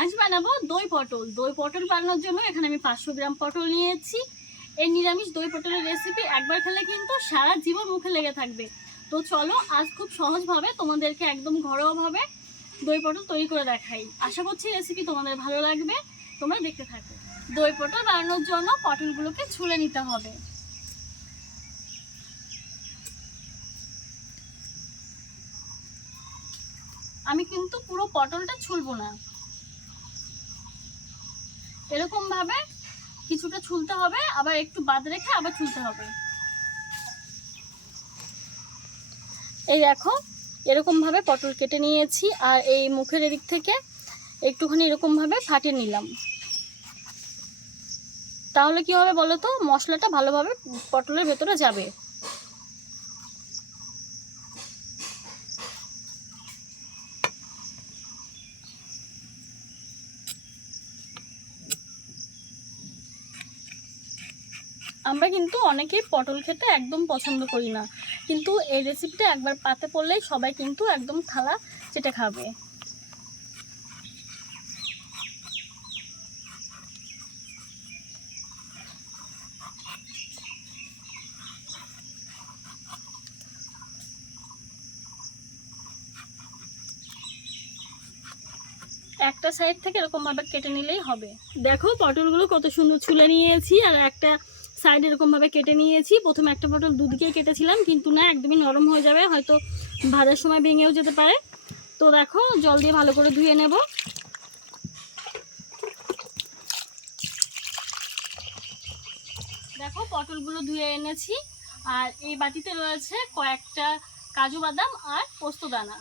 আজ বানাবো দই পটল। দই পটল বানানোর জন্য এখানে আমি পাঁচশো গ্রাম পটল নিয়েছি। এই নিরামিষ দই পটলের রেসিপি একবার খেলে কিন্তু সারা জীবন মুখে লেগে থাকবে। তো চলো, আজ খুব সহজভাবে তোমাদেরকে একদম ঘরোয়াভাবে দই পটল তৈরি করে দেখাই। আশা করছি রেসিপি তোমাদের ভালো লাগবে। তোমরা দেখতে থাকো। দই পটল বানানোর জন্য পটলগুলোকে ছুলে নিতে হবে। আমি কিন্তু পুরো পটলটা ছুলবো না। এরকম ভাবে কিছুটা ছুলতে হবে, আবার একটু বাদ রেখে আবার ছুলতে হবে। এই দেখো, এরকম ভাবে পটল কেটে নিয়েছি, আর এই মুখের এদিক থেকে একটুখানি এরকম ভাবে ফাটিয়ে নিলাম। তাহলে কি হবে বলো তো? মশলাটা ভালোভাবে পটলের ভেতরে যাবে। আমরা কিন্তু অনেকেই পটল খেতে একদম পছন্দ করি না। কিন্তু এই রেসিপিটা একবার পাতে পড়লেই সবাই কিন্তু একদম থালা চেটে খাবে। একটা সাইড থেকে এরকম ভাবে কেটে নিলেই হবে। দেখো, পটলগুলো কত সুন্দর ছুলে নিয়েছি, আর একটা সাইড এরকমভাবে কেটে নিয়েছি। প্রথমে একটা পটল দুদিকে কেটেছিলাম, কিন্তু না, একদমই নরম হয়ে যাবে, হয়তো ভাজার সময় ভেঙেও যেতে পারে। তো দেখো, জল দিয়ে ভালো করে ধুয়ে নেব। দেখো পটলগুলো ধুয়ে এনেছি, আর এই বাটিতে রয়েছে কয়েকটা কাজু বাদাম আর পোস্ত দানা।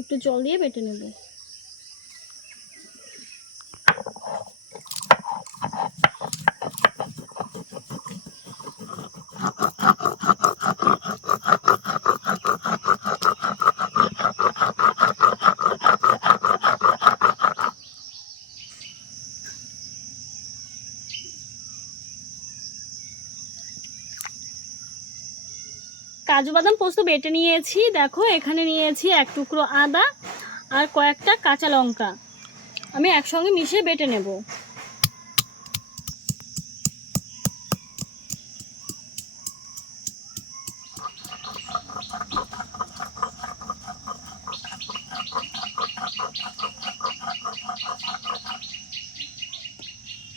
একটু জল দিয়ে বেটে নেব কাজু বাদাম পোস্ত বেটে নিয়েছি। দেখো, এখানে নিয়েছি এক টুকরো আদা আর কয়েকটা কাঁচা লঙ্কা। আমি একসঙ্গে মিশিয়ে বেটে নেব।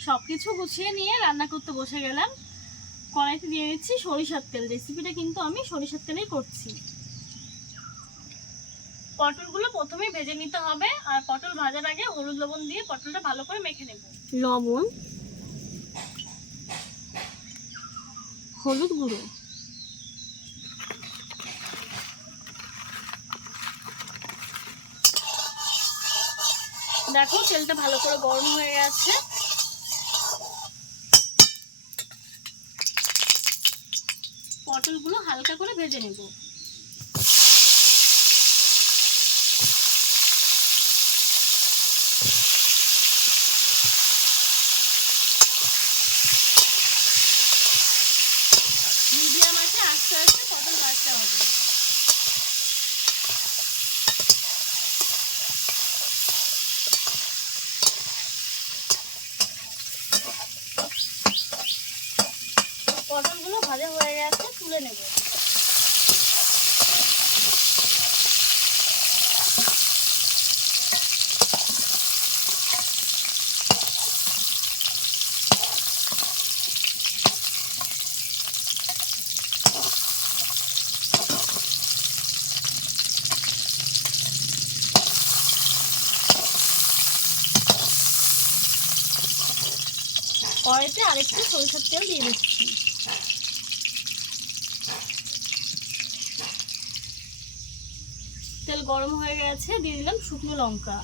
সব কিছু গুছিয়ে নিয়ে রান্না করতে বসে গেলাম। কড়াইতে দিয়ে দিচ্ছি সরিষার তেল। রেসিপিটা কিন্তু আমি সরিষার তেলেই করছি। পটলগুলো প্রথমেই ভেজে নিতে হবে আর পটল ভাজার আগে হলুদ লবণ দিয়ে পটলটা ভালো করে মেখে নেব। লবণ হলুদ গুঁড়ো। দেখো তেলটা ভালো করে গরম হয়ে গেছে। পটলগুলো হালকা করে ভেজে নেব। মিডিয়াম আছে আস্তে আস্তে পটল ভাজতে হবে। পটলগুলো ভাজা হয়ে গেছে তুলে নেব। কড়াইতে আরেকটু সরিষার তেল দিয়ে দিচ্ছি। গরম হয়ে গেছে, দিয়ে দিলাম শুকনো লঙ্কা।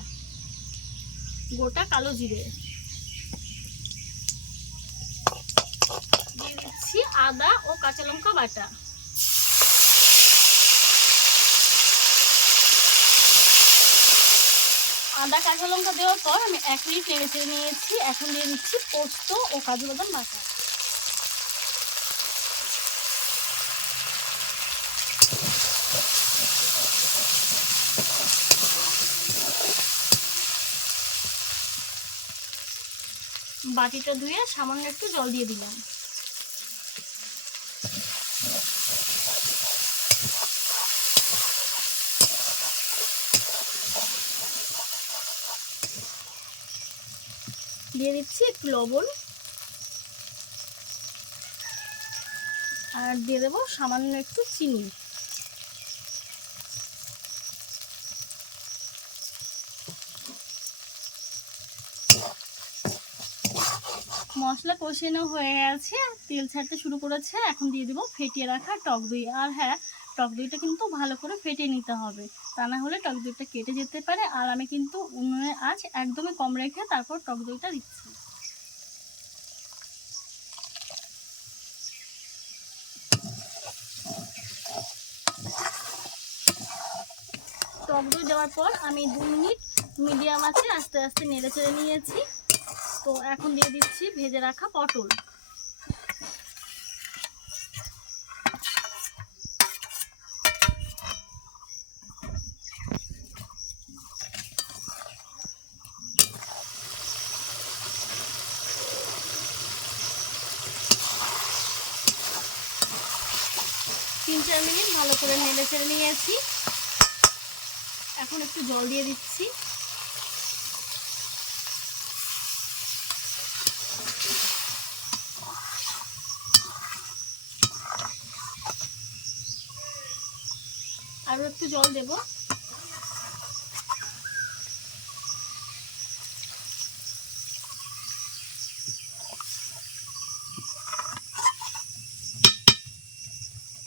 গোটা কালো জিরে। দিয়ে দিচ্ছি আদা ও কাঁচা লঙ্কা বাটা। আদা, কাঁচা লঙ্কা দেওয়ার পর আমি এক মিনিট নেড়ে নিয়েছি। এখন দিয়ে দিচ্ছি পোস্ত ও কাজু বাদাম বাটা। বাটিটা ধুয়ে সামান্য একটু জল দিয়ে দিলাম। দিয়ে দিচ্ছি একটু লবণ। আর দিয়ে দেবো সামান্য একটু চিনি। মশলা কষানো হয়ে গেছে তেল ছাড়তে শুরু করেছে। এখন দিয়ে দেবো ফেটিয়ে রাখা টক দই। আর হ্যাঁ টক দইটা কিন্তু ভালো করে ফেটিয়ে নিতে হবে। তা না হলে টক দইটা কেটে যেতে পারে। আর আমি কিন্তু উনুনে আঁচ একদমই কম রেখে তারপর টক দইটা দিচ্ছি। টক দই দেওয়ার পর আমি দু মিনিট মিডিয়াম আছে, আস্তে আস্তে নেড়ে চেড়ে নিয়েছি। তো এখন দিয়ে দিচ্ছি ভেজে রাখা পটল। তিন চার মিনিট ভালো করে নেড়ে চেড়ে নিয়েছি। এখন একটু জল দিয়ে দিচ্ছি। আরও একটু জল দেব।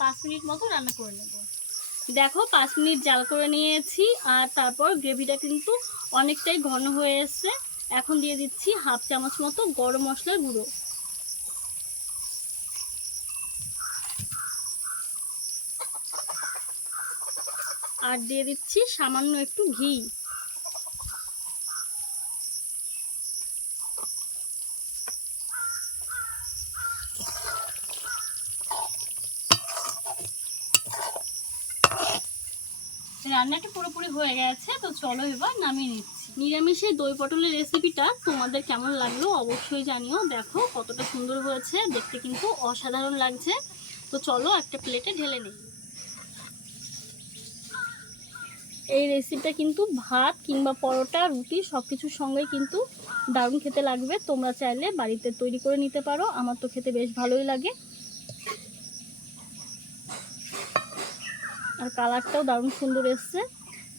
পাঁচ মিনিট মতো রান্না করে নেব। দেখো, পাঁচ মিনিট জাল করে নিয়েছি আর তারপর গ্রেভিটা কিন্তু অনেকটাই ঘন হয়ে এসছে। এখন দিয়ে দিচ্ছি হাফ চামচ মতো গরম মশলার গুঁড়ো। আর দিয়ে দিচ্ছি সামান্য একটু ঘি। রান্নাটা পুরোপুরি হয়ে গেছে তো চলো এবার নামিয়ে নিচ্ছি। নিরামিষের দই পটলের রেসিপিটা তোমাদের কেমন লাগল অবশ্যই জানিও। দেখো কতটা সুন্দর হয়েছে দেখতে কিন্তু অসাধারণ লাগছে। তো চলো একটা প্লেটে ঢেলে নিই। এই রেসিপিটা কিন্তু ভাত কিংবা পরোটা, রুটি সব কিছুর সঙ্গে কিন্তু দারুণ খেতে লাগবে। তোমরা চাইলে বাড়িতে তৈরি করে নিতে পারো। আমার তো খেতে বেশ ভালোই লাগে। আর কালারটাও দারুণ সুন্দর এসছে।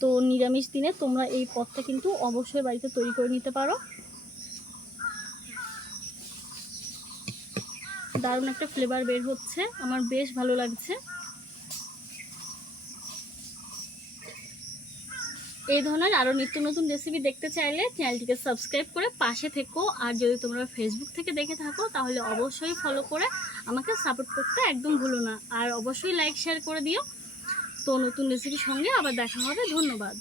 তো নিরামিষ দিনে তোমরা এই পদটা কিন্তু অবশ্যই বাড়িতে তৈরি করে নিতে পারো। দারুণ একটা ফ্লেভার বের হচ্ছে। আমার বেশ ভালো লাগছে। এই ধরনের আরও নিত্য নতুন রেসিপি দেখতে চাইলে চ্যানেলটিকে সাবস্ক্রাইব করে পাশে থেকো। আর যদি তোমরা ফেসবুক থেকে দেখে থাকো, তাহলে অবশ্যই ফলো করে আমাকে সাপোর্ট করতে একদম ভুলো না। আর অবশ্যই লাইক শেয়ার করে দিও। তো নতুন রেসিপির সঙ্গে আবার দেখা হবে। ধন্যবাদ।